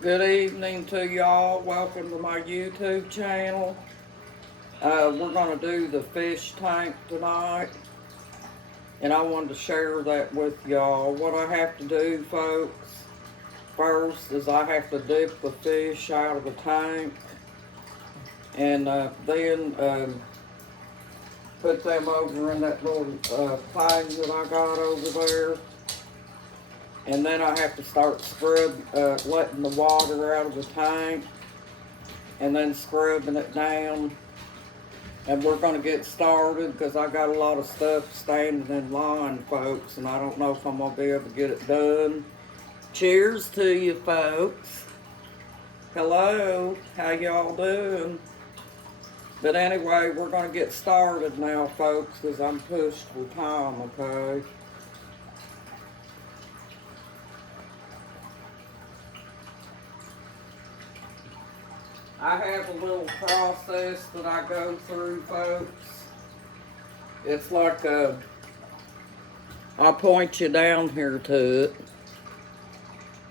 Good evening to y'all. Welcome to my YouTube channel. We're going to do the fish tank tonight, and I wanted to share that with y'all. What I have to do, folks, first is I have to dip the fish out of the tank, and then put them over in that little thing that I got over there. And then I have to start letting the water out of the tank, and then scrubbing it down. And we're going to get started because I got a lot of stuff standing in line, folks, and I don't know if I'm going to be able to get it done. Cheers to you, folks. Hello, how y'all doing? But anyway, we're going to get started now, folks, because I'm pushed for time, okay? I have a little process that I go through, folks. It's like I'll point you down here to it.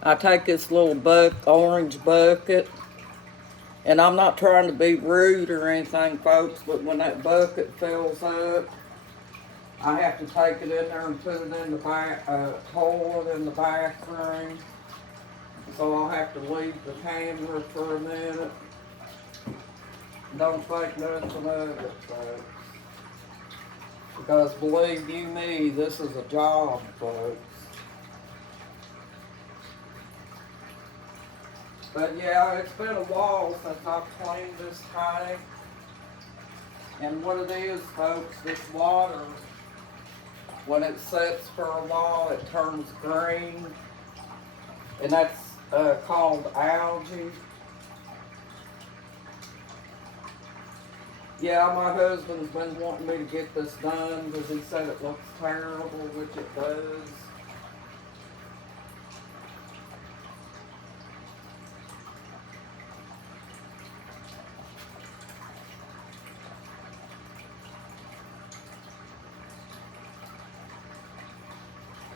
I take this little orange bucket, and I'm not trying to be rude or anything, folks, but when that bucket fills up, I have to take it in there and put it in the toilet in the bathroom. So I'll have to leave the camera for a minute. Don't think nothing of it, folks. Because believe you me, this is a job, folks. But yeah, it's been a while since I've cleaned this tank. And what it is, folks, this water, when it sits for a while, it turns green. And that's called algae. Yeah, my husband's been wanting me to get this done because he said it looks terrible, which it does.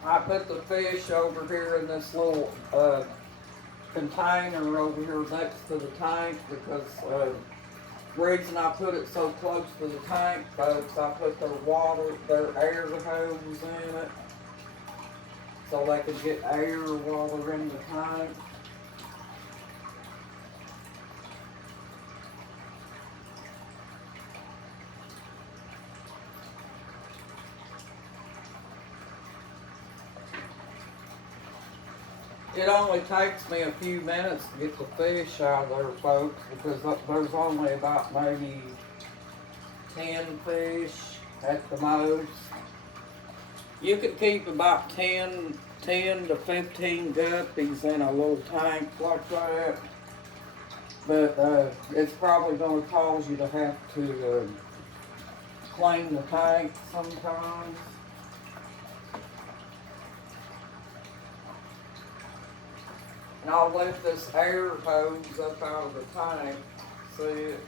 I put the fish over here in this little container over here next to the tank because the reason I put it so close to the tank, folks, I put their air hose in it so they can get air while they're in the tank. It only takes me a few minutes to get the fish out of there, folks, because there's only about maybe 10 fish at the most. You could keep about 10 to 15 guppies in a little tank like that, but it's probably going to cause you to have to clean the tank sometimes. And I'll lift this air hose up out of the tank, see it,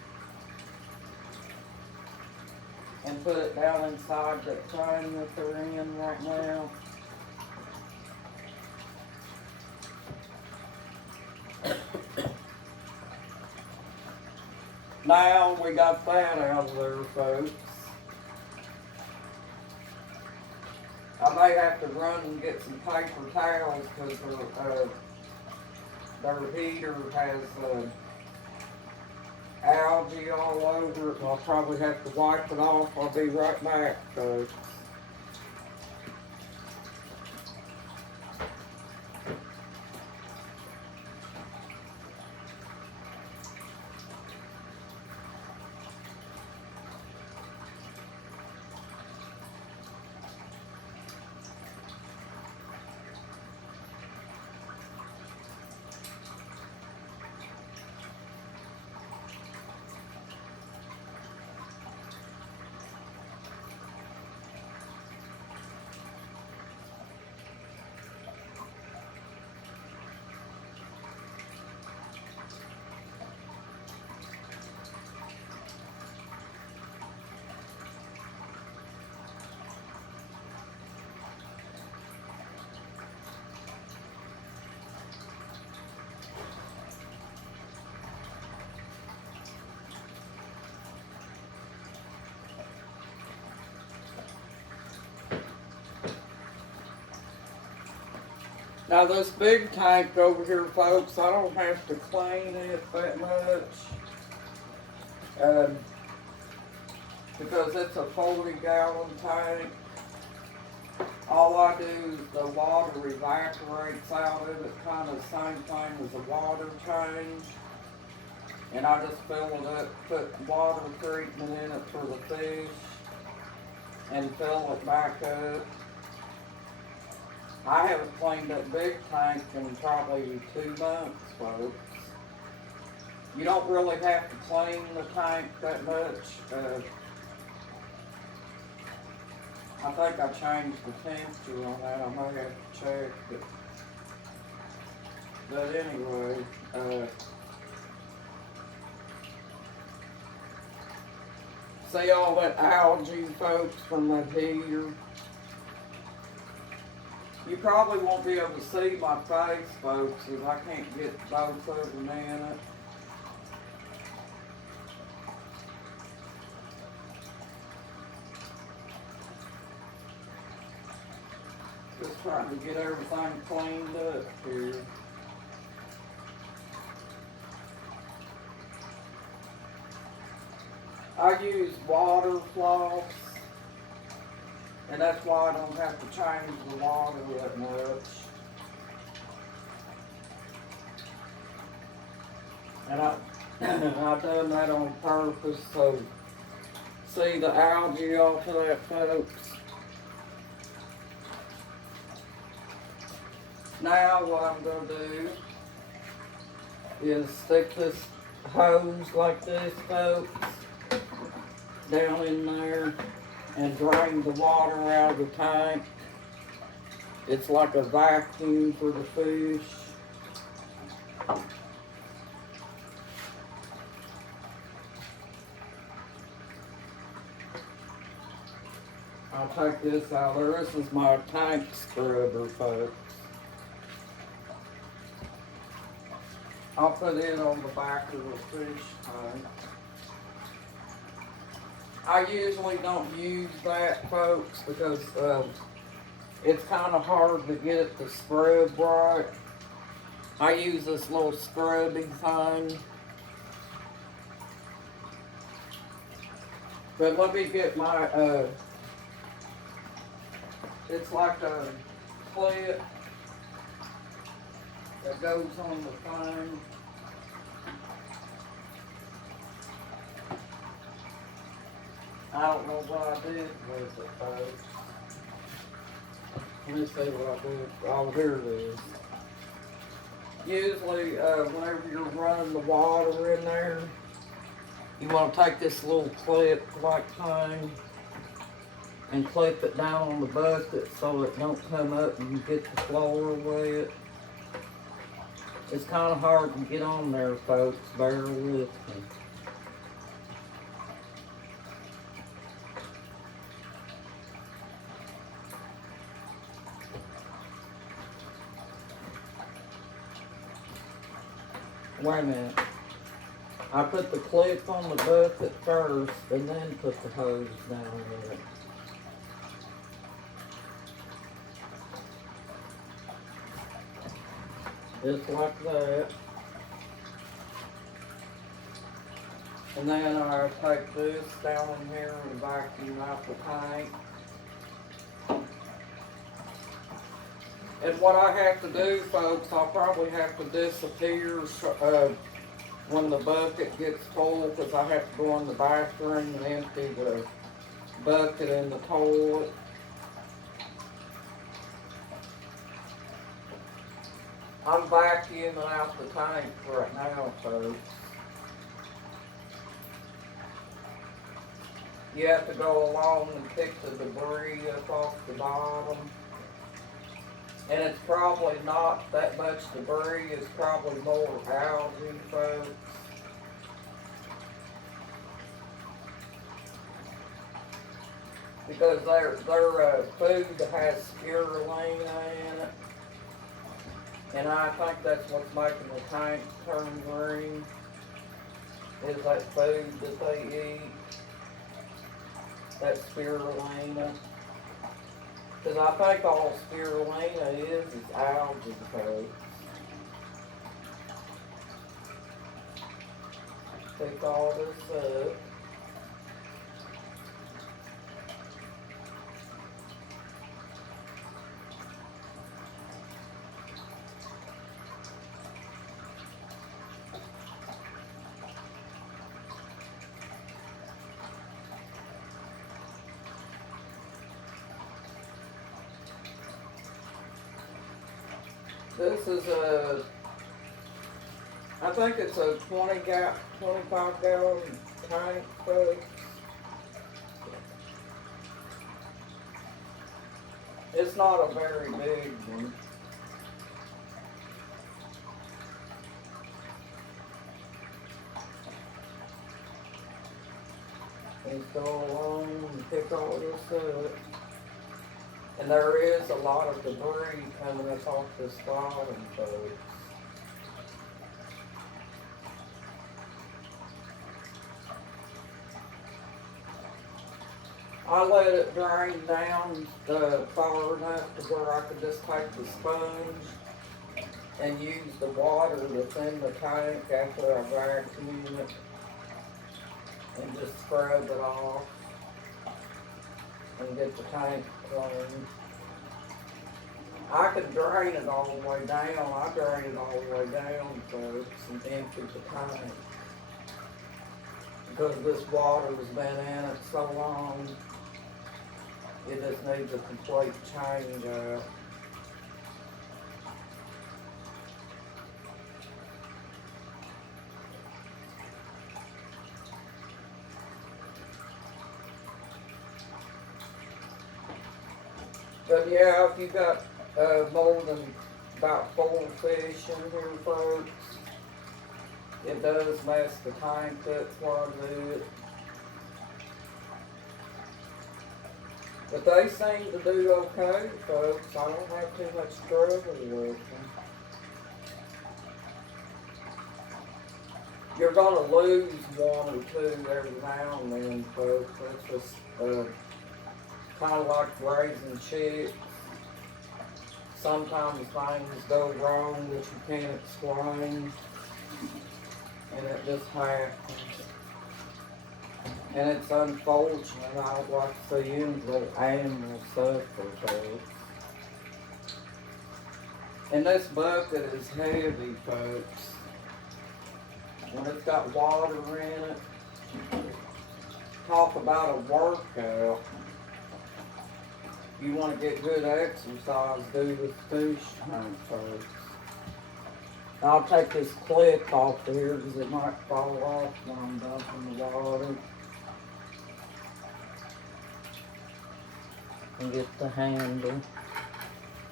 and put it down inside that thing that they're in right now. Now we got that out of there, folks. I may have to run and get some paper towels because their heater has algae all over it, and I'll probably have to wipe it off. I'll be right back, folks. Now this big tank over here, folks, I don't have to clean it that much. Because it's a 40-gallon tank. All I do is the water evaporates out of it, kind of the same thing as a water change. And I just fill it up, put water treatment in it for the fish, and fill it back up. I haven't cleaned that big tank in probably 2 months, folks. You don't really have to clean the tank that much. I think I changed the temperature on that. I might have to check, but anyway, see all that algae, folks, from that heater. You probably won't be able to see my face, folks, because I can't get both of them in it. Just trying to get everything cleaned up here. I use water floss, and that's why I don't have to change the water that much. And I've done that on purpose, so see the algae off of that, folks. Now what I'm going to do is stick this hose like this, folks, down in there and drain the water out of the tank. It's like a vacuum for the fish. I'll take this out there. This is my tank scrubber, folks. I'll put it on the back of the fish tank. I usually don't use that, folks, because it's kind of hard to get it to scrub right. I use this little scrubbing thing. But let me get my, it's like a clip that goes on the thing. I don't know what I did with it, folks. Let me see what I did. Oh, here it is. Usually, whenever you're running the water in there, you want to take this little clip-like thing and clip it down on the bucket so it don't come up and you get the floor wet. It's kind of hard to get on there, folks. Bear with me. Wait a minute. I put the clip on the bucket first and then put the hose down in it. Just like that. And then I take this down in here and vacuum out the tank. And what I have to do, folks, I'll probably have to disappear when the bucket gets full, because I have to go in the bathroom and empty the bucket in the toilet. I'm vacuuming out the tank right now, folks. You have to go along and pick the debris up off the bottom. And it's probably not that much debris, it's probably more algae, folks. Because their food has spirulina in it. And I think that's what's making the tank turn green, is that food that they eat, that spirulina. Because I think all spirulina is algae, folks. Pick all this up. This is I think it's a 25 gallon tank, folks. It's not a very big one. Let's go along and pick all this up. And there is a lot of debris coming up off this bottom, folks. I let it drain down far enough to where I could just take the sponge and use the water that's in the tank after I vacuum it and just scrub it off and get the tank clean. I could drain it all the way down. I drain it all the way down folks and empty the tank. Because this water has been in it so long, it just needs a complete change out. But yeah, if you got more than about 4 fish in here, folks, it does mess the tank up quite a bit. But they seem to do okay, folks. I don't have too much trouble with them. You're gonna lose 1 or 2 every now and then, folks. That's just kind of like raising chicks. Sometimes things go wrong that you can't explain, and it just happens. And it's unfortunate. I don't like to see any little animals suffer, folks. And this bucket is heavy, folks. When it's got water in it, talk about a workout. You want to get good exercise, do this fish tank, folks. I'll take this clip off here because it might fall off when I'm dumping the water. And get the handle.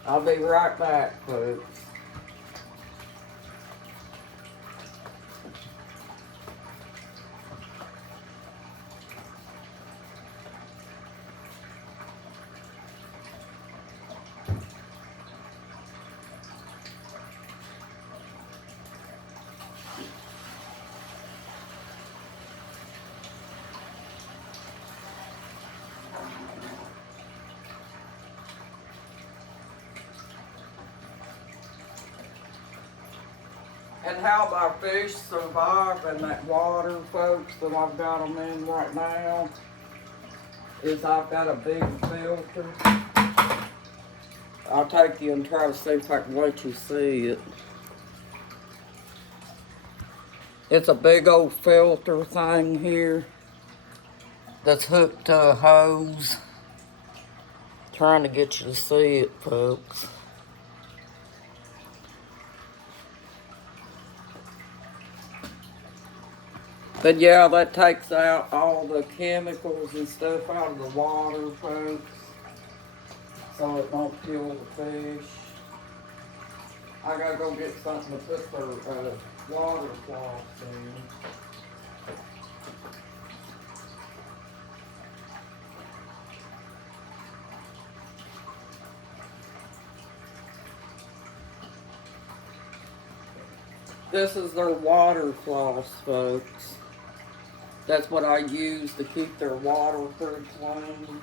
I'll be right back, folks. And how my fish survive in that water, folks, that I've got them in right now, is I've got a big filter. I'll take you and try to see if I can let you see it. It's a big old filter thing here that's hooked to a hose. Trying to get you to see it, folks. But yeah, that takes out all the chemicals and stuff out of the water, folks, so it don't kill the fish. I gotta go get something to put their water cloths in. This is their water cloths, folks. That's what I use to keep their water pretty clean.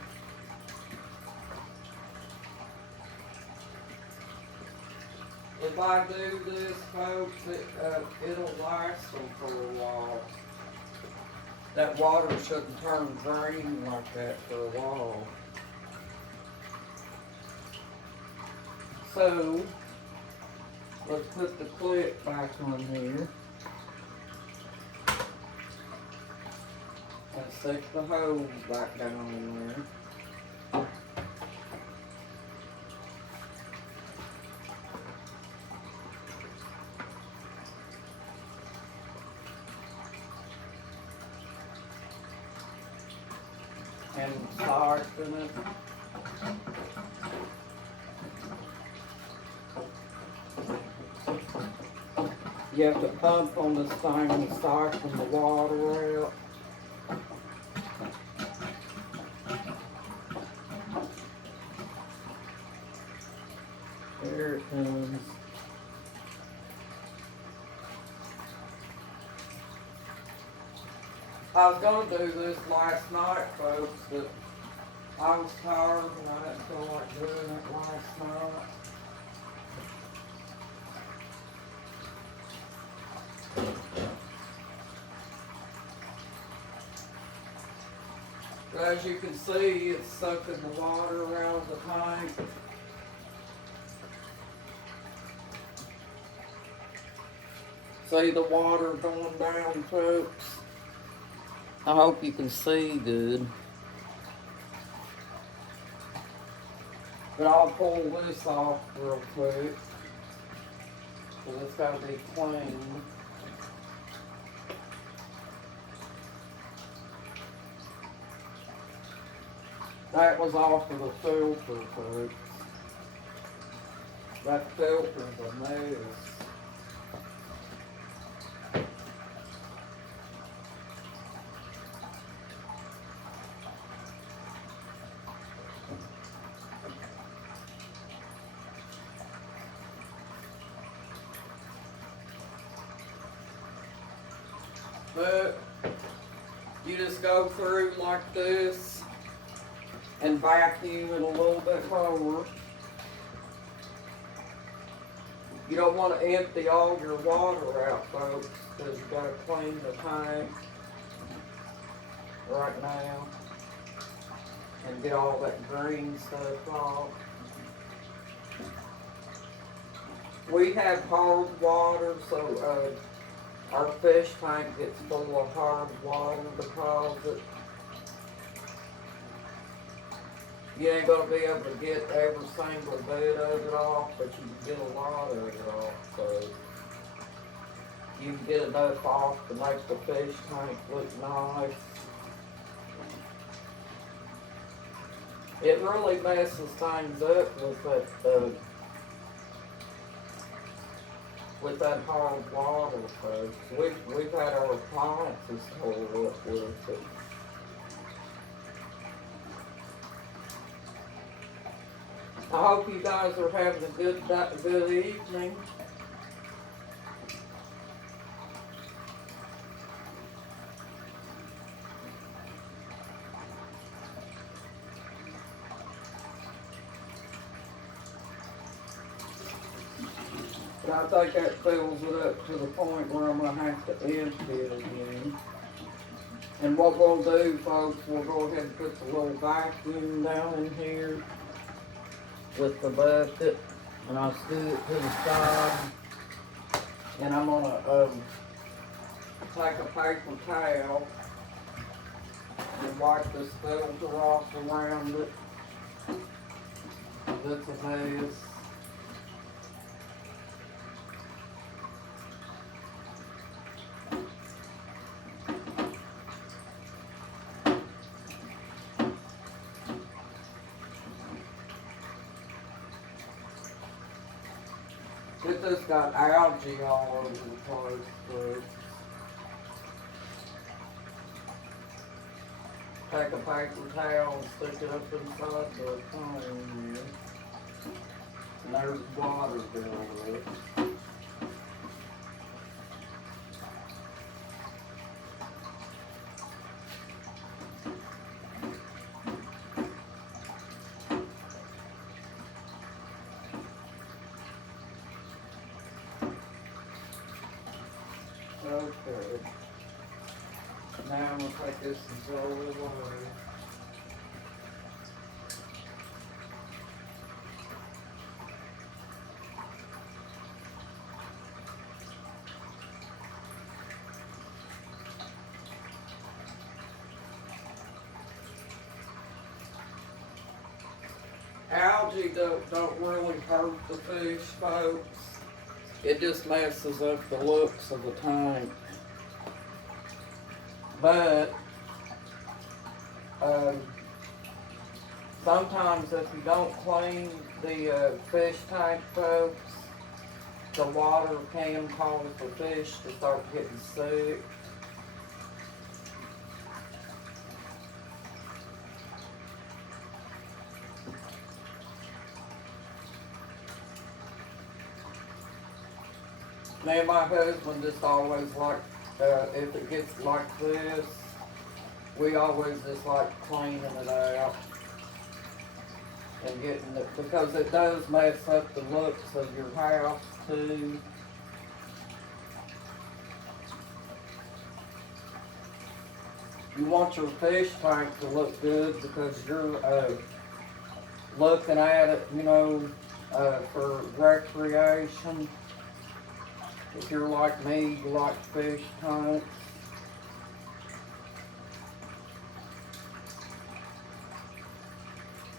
I do this, folks, it'll last them for a while. That water shouldn't turn green like that for a while. So, let's put the clip back on here. And stick the hose back down in there. And soften it. You have to pump on this thing and siphon the water out. There it comes. I was going to do this last night, folks, but I was tired and I didn't feel like doing it last night. But as you can see, it's soaking the water around the tank. See the water going down, folks? I hope you can see good. But I'll pull this off real quick, because it's got to be clean. That was off of the filter, folks. That filter's a mess. But you just go through like this and vacuum it a little bit lower. You don't want to empty all your water out, folks, because you got to clean the tank right now and get all that green stuff off. We have hard water, so our fish tank gets full of hard water deposit. You ain't gonna be able to get every single bit of it off, but you can get a lot of it off. So you can get enough off to make the fish tank look nice. It really messes things up with that hard water, folks. We've had our appliances tore up with it. I hope you guys are having a good evening. But I think that fills it up to the point where I'm going to have to empty it again. And what we'll do, folks, we'll go ahead and put the little vacuum down in here with the bucket, and I'll scoot it to the side, and I'm gonna take a paper towel and wipe this filter off around it. That's a mess. It just got algae all over the place, too. Take a paper towel and stick it up inside the thing here. And there's water down there. Okay. Now I'm gonna take this and throw it away. Algae don't really hurt the fish, folks. It just messes up the looks of the tank. But sometimes if you don't clean the fish tank, folks, the water can cause the fish to start getting sick. Me and my husband just always like, if it gets like this, we always just like cleaning it out and getting it, because it does mess up the looks of your house too. You want your fish tank to look good because you're looking at it, you know, for recreation. If you're like me, you like fish tanks.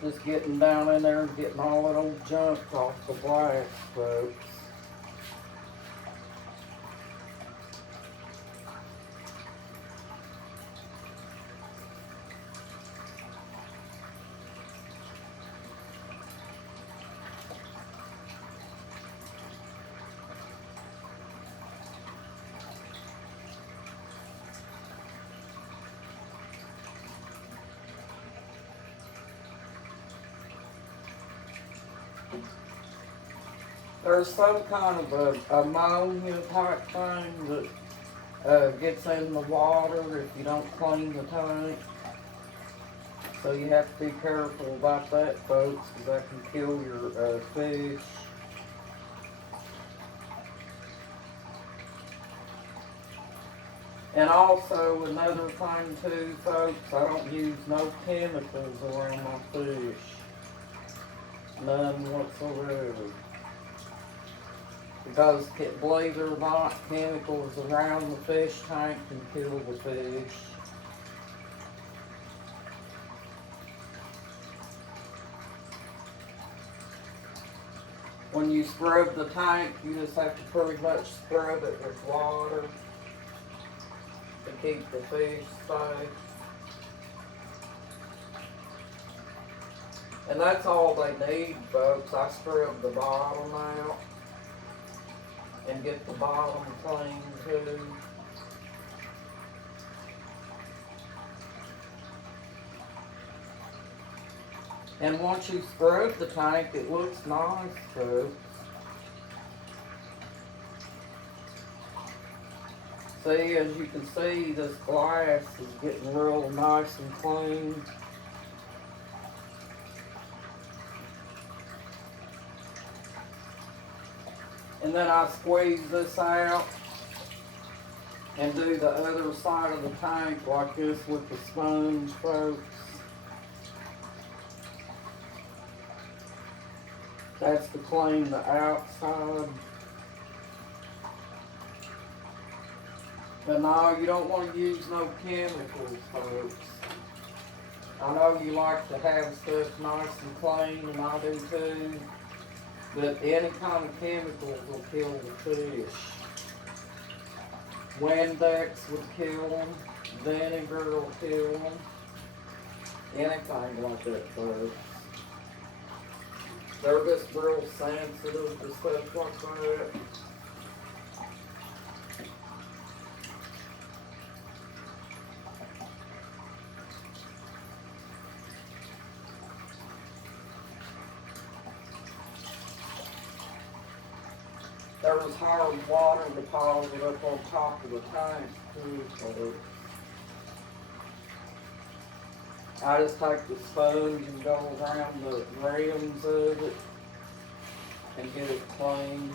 Just getting down in there and getting all that old junk off the glass, folks. There's some kind of a ammonia type thing that gets in the water if you don't clean the tank. So you have to be careful about that, folks, because that can kill your fish. And also another thing too, folks, I don't use no chemicals around my fish. None whatsoever. Because, believe it or not, chemicals around the fish tank can kill the fish. When you scrub the tank, you just have to pretty much scrub it with water to keep the fish safe. And that's all they need, folks. I scrub the bottom out and get the bottom clean too. And once you scrub the tank, it looks nice too. See, as you can see, this glass is getting real nice and clean. And then I squeeze this out and do the other side of the tank like this with the sponge, folks. That's to clean the outside. But no, you don't want to use no chemicals, folks. I know you like to have stuff nice and clean, and I do too. But any kind of chemicals will kill the fish. Windex would kill them. Vinegar will kill them. Anything like that, folks. They're just real sensitive to stuff like that. There was hard water deposited up on top of the tank too, so I just take the sponge and go around the rims of it and get it clean.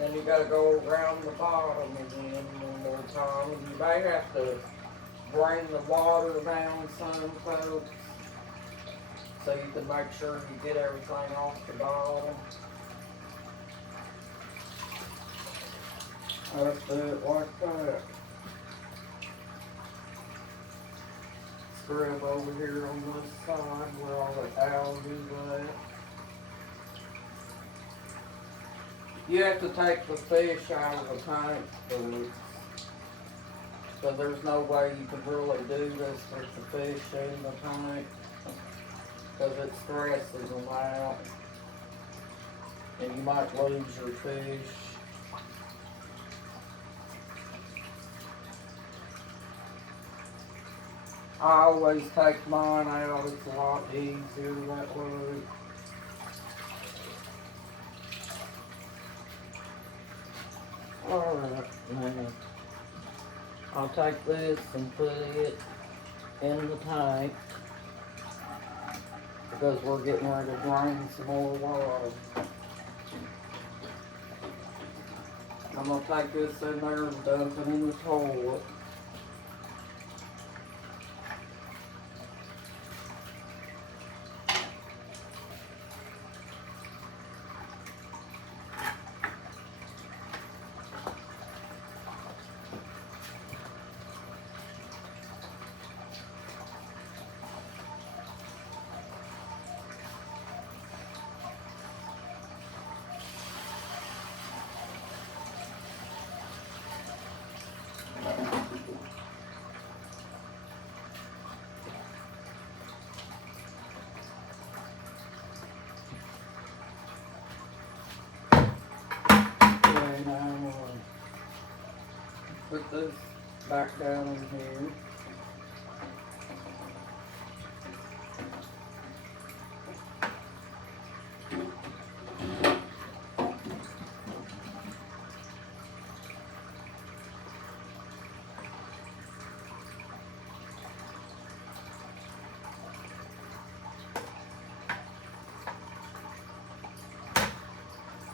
Then you gotta go around the bottom again one more time. And you may have to bring the water down some, folks, so you can make sure you get everything off the bottom. Let's do it like that. Scrub over here on this side where all the algae is at. You have to take the fish out of the tank first. So there's no way you can really do this with the fish in the tank, because it stresses them out. And you might lose your fish. I always take mine out, it's a lot easier that way. Alright, now I'll take this and put it in the tank because we're getting ready to drain some more water. I'm going to take this in there and dump it in the toilet. And I'm going to put this back down in here.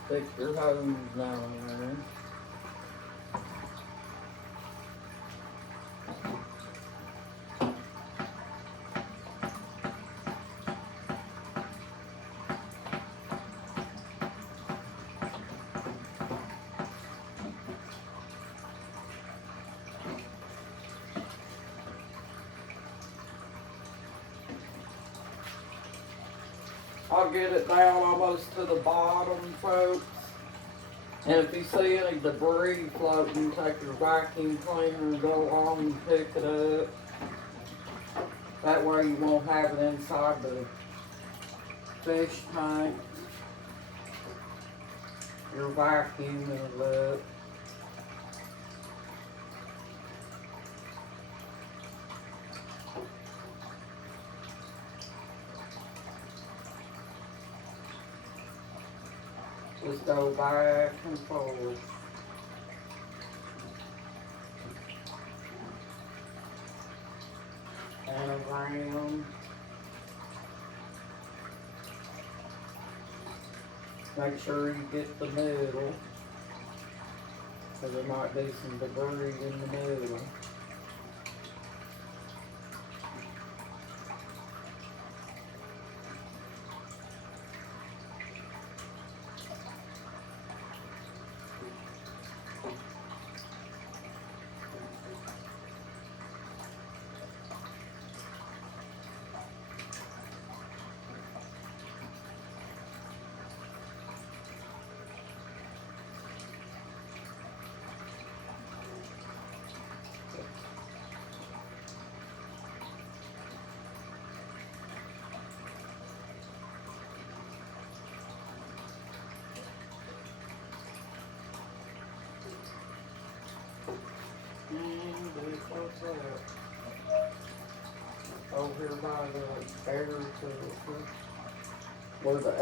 Stick your hose down there. I'll get it down almost to the bottom, folks. And if you see any debris floating, take your vacuum cleaner and go along and pick it up. That way you won't have it inside the fish tank. Your vacuum it up. Just go back and forth. And around. Make sure you get the middle, because there might be some debris in the middle. Over here by the air filter, where the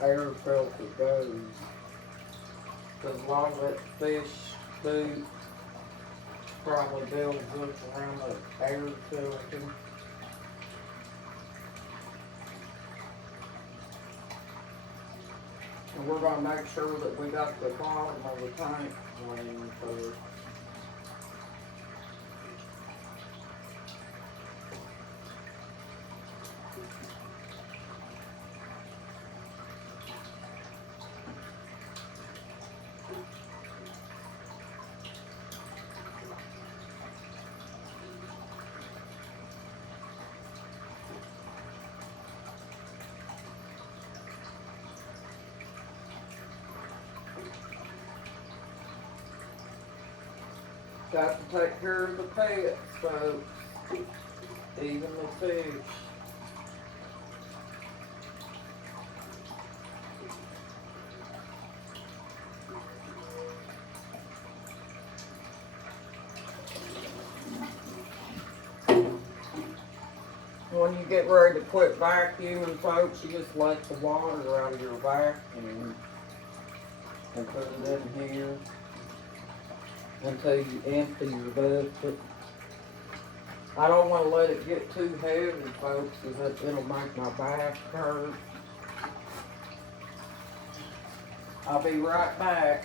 air filter goes. Because a lot of that fish food probably builds up around the air filter. And we're gonna make sure that we got the bottom of the tank clean first. Got to take care of the pets, folks. Even the fish. When you get ready to quit vacuuming, folks, you just let the water out of your vacuum and put it in here until you empty your bucket. I don't want to let it get too heavy, folks, because it'll make my back hurt. I'll be right back.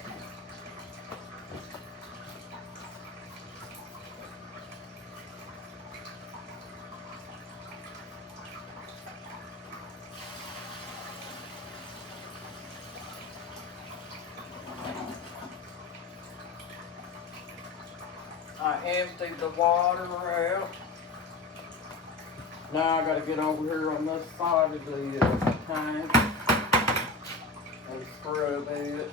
I emptied the water out. Now I gotta get over here on this side of the tank and scrub it.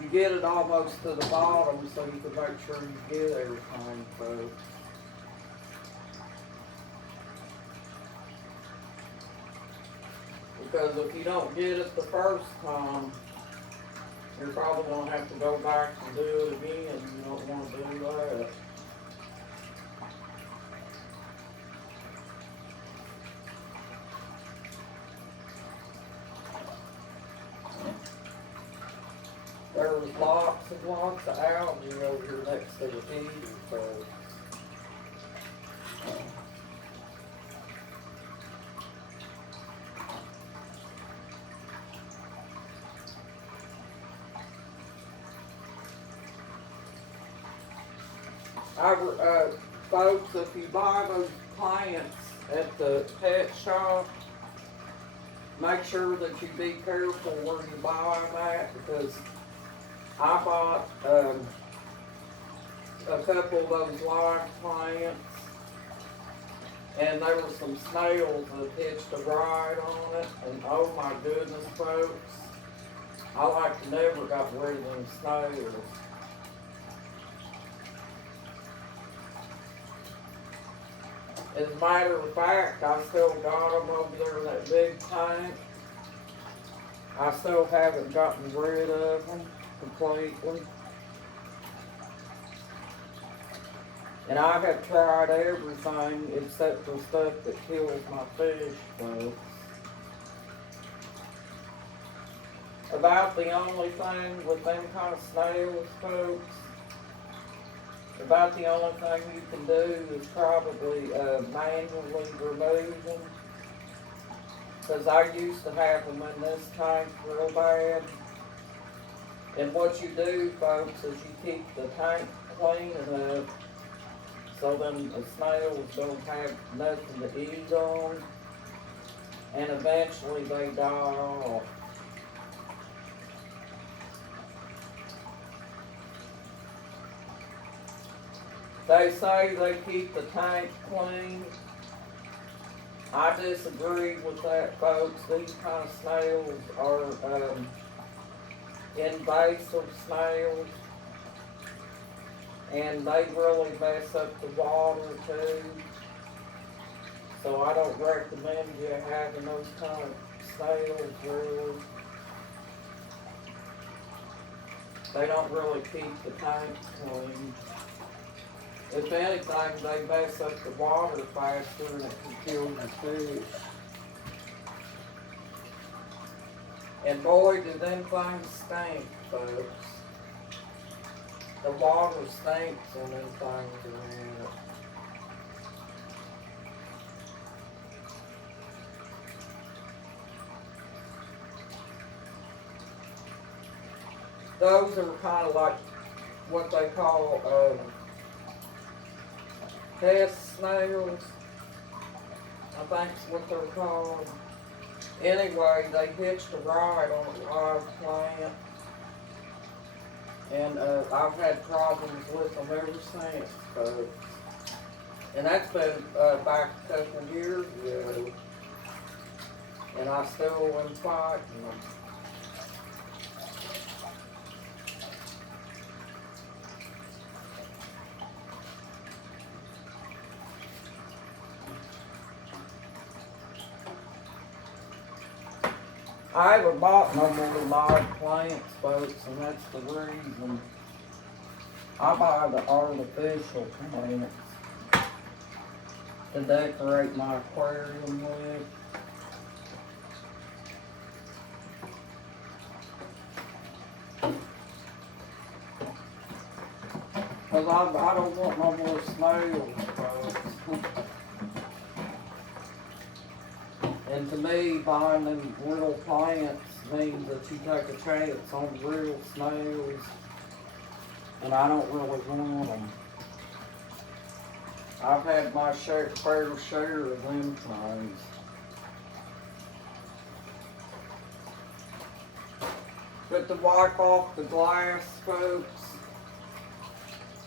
You get it almost to the bottom so you can make sure you get everything, folks. Because if you don't get it the first time, you're probably going to have to go back and do it again. You don't want to do that. There was lots and lots of algae over here next to the heater, so folks, if you buy those plants at the pet shop, make sure that you be careful where you buy them at, because I bought a couple of those live plants, and there were some snails that hitched a ride on it, and oh my goodness, folks, I like to never got rid of them snails. As a matter of fact, I still got them over there in that big tank. I still haven't gotten rid of them completely. And I have tried everything except for stuff that kills my fish, folks. About the only thing with them kind of snails, folks, about the only thing you can do is probably manually remove them. Because I used to have them in this tank real bad. And what you do, folks, is you keep the tank clean enough so then the snails don't have nothing to eat on. And eventually they die off. They say they keep the tank clean. I disagree with that, folks. These kind of snails are invasive snails, and they really mess up the water too. So I don't recommend you having those kind of snails, really. They don't really keep the tank clean. If anything, they mess up the water faster and it can kill the fish. And boy, do them things stink, folks. The water stinks on them things around. those are kind of like what they call pest snails. I think's what they're called. Anyway, they hitched a ride on a live plant, and I've had problems with them ever since. And that's been back a couple of years ago, and I still am fighting them. I haven't bought no more live plants, folks, and that's the reason. I buy the artificial plants to decorate my aquarium with. Cause I don't want no more snails, folks. And to me, buying them real plants means that you take a chance on real snails, and I don't really want them. I've had my fair share of them things. But to wipe off the glass, folks,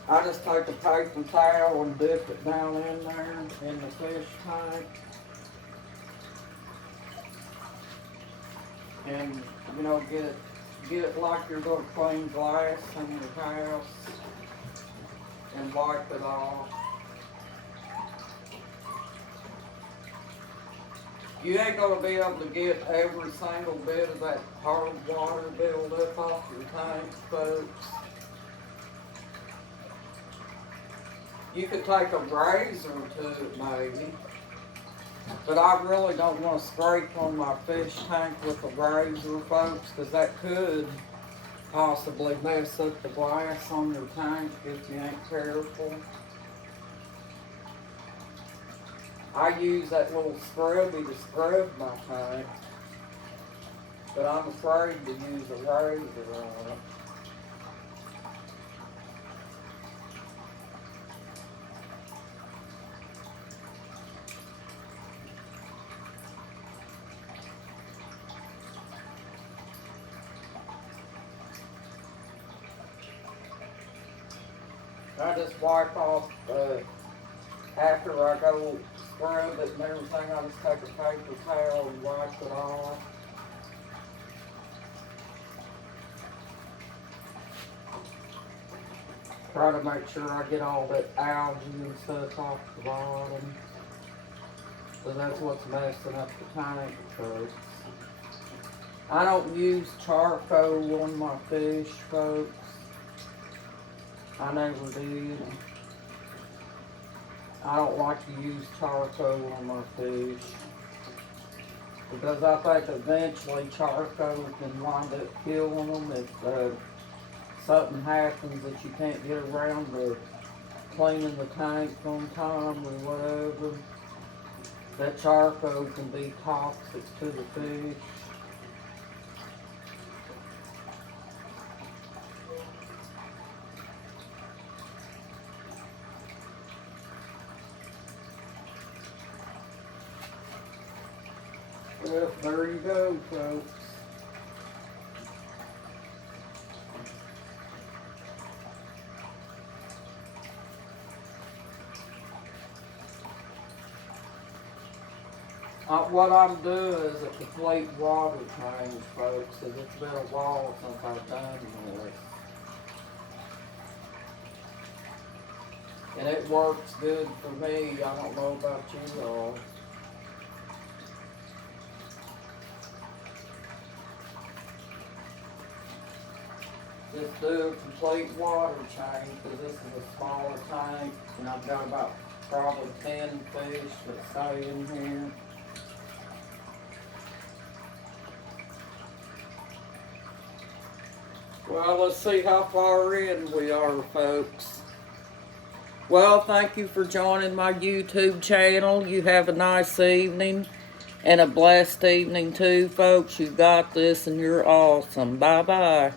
I just take a paper towel and dip it down in there in the fish tank. And, you know, get it like you're going to clean glass in your house and wipe it off. You ain't going to be able to get every single bit of that hard water build up off your tank, folks. You could take a razor to it maybe, but I really don't want to scrape on my fish tank with a razor, folks, because that could possibly mess up the glass on your tank if you ain't careful. I use that little scrubby to scrub my tank, but I'm afraid to use a razor on it. I just wipe off after I go scrub it and everything. I just take a paper towel and wipe it off. Try to make sure I get all that algae and stuff off the bottom, because that's what's messing up the tank first. I don't use charcoal on my fish, folks. I never did. I don't like to use charcoal on my fish, because I think eventually charcoal can wind up killing them if something happens that you can't get around to cleaning the tank on time or whatever. That charcoal can be toxic to the fish. Well, there you go, folks. What I'm doing is a complete water change, folks, because it's been a while since I've done this. And it works good for me. I don't know about you all. Just do a complete water change, because this is a smaller tank, and I've got about probably 10 fish that stay in here. Well, let's see how far in we are, folks. Well, thank you for joining my YouTube channel. You have a nice evening and a blessed evening too, folks. You got this and you're awesome. Bye-bye.